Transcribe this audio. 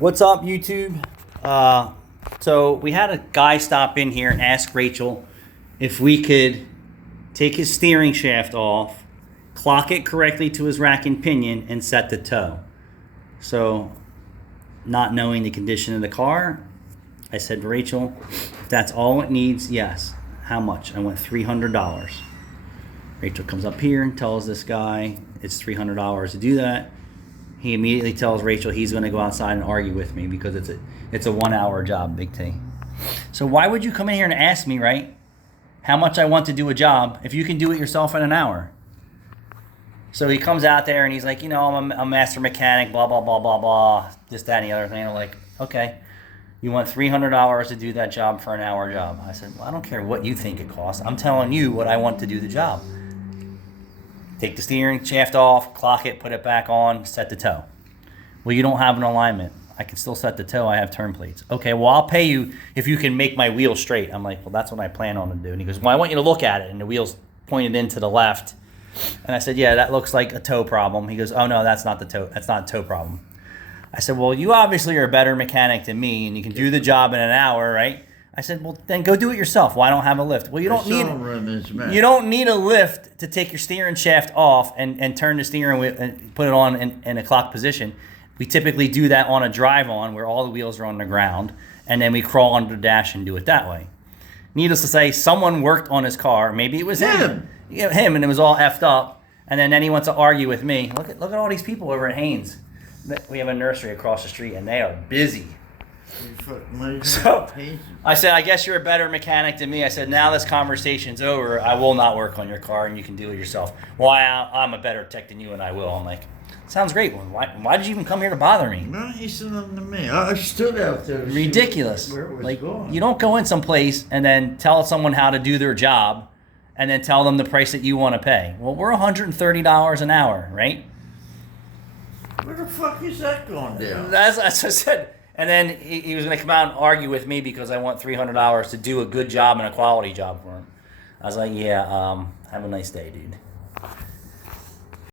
What's up, YouTube? So we had a guy stop in here and ask Rachel if we could take his steering shaft off, clock it correctly to his rack and pinion, and set the toe. So, not knowing the condition of the car, I said to Rachel, if that's all it needs, yes. How much? I went $300. Rachel comes up here and tells this guy it's $300 to do that. He immediately tells Rachel he's going to go outside and argue with me because it's a 1 hour job, Big T. So why would you come in here and ask me, right, how much I want to do a job if you can do it yourself in an hour? So he comes out there and he's like, I'm a master mechanic, blah, blah, blah, blah, blah, this, that, and the other thing. I'm like, okay, you want $300 to do that job for an hour job. I said, well, I don't care what you think it costs. I'm telling you what I want to do the job. Take the steering shaft off, clock it, put it back on, set the toe. Well, you don't have an alignment. I can still set the toe. I have turn plates. Okay, well, I'll pay you if you can make my wheel straight. I'm like, well, that's what I plan on to do. And he goes, well, I want you to look at it. And the wheel's pointed in to the left. And I said, yeah, that looks like a toe problem. He goes, oh, no, that's not the toe. That's not a toe problem. I said, well, you obviously are a better mechanic than me, and you can do the job in an hour, right? I said, well, then go do it yourself. Why don't have a lift? Well, you don't need a lift to take your steering shaft off and turn the steering wheel and put it on in a clock position. We typically do that on a drive-on where all the wheels are on the ground, and then we crawl under the dash and do it that way. Needless to say, someone worked on his car. Maybe it was him, and it was all effed up. And then he wants to argue with me. Look at all these people over at Haynes. We have a nursery across the street, and they are busy. So I said, I guess you're a better mechanic than me. I said, now this conversation's over. I will not work on your car, and you can do it yourself. Well, I'm a better tech than you, and I will. I'm like, sounds great. Why did you even come here to bother me? No, he said nothing to me. I stood out there. Ridiculous. Where it was like going. You don't go in someplace and then tell someone how to do their job, and then tell them the price that you want to pay. Well, we're $130 an hour, right? Where the fuck is that going down? That's what I said. And then he was going to come out and argue with me because I want $300 to do a good job and a quality job for him. I was like, yeah, have a nice day, dude.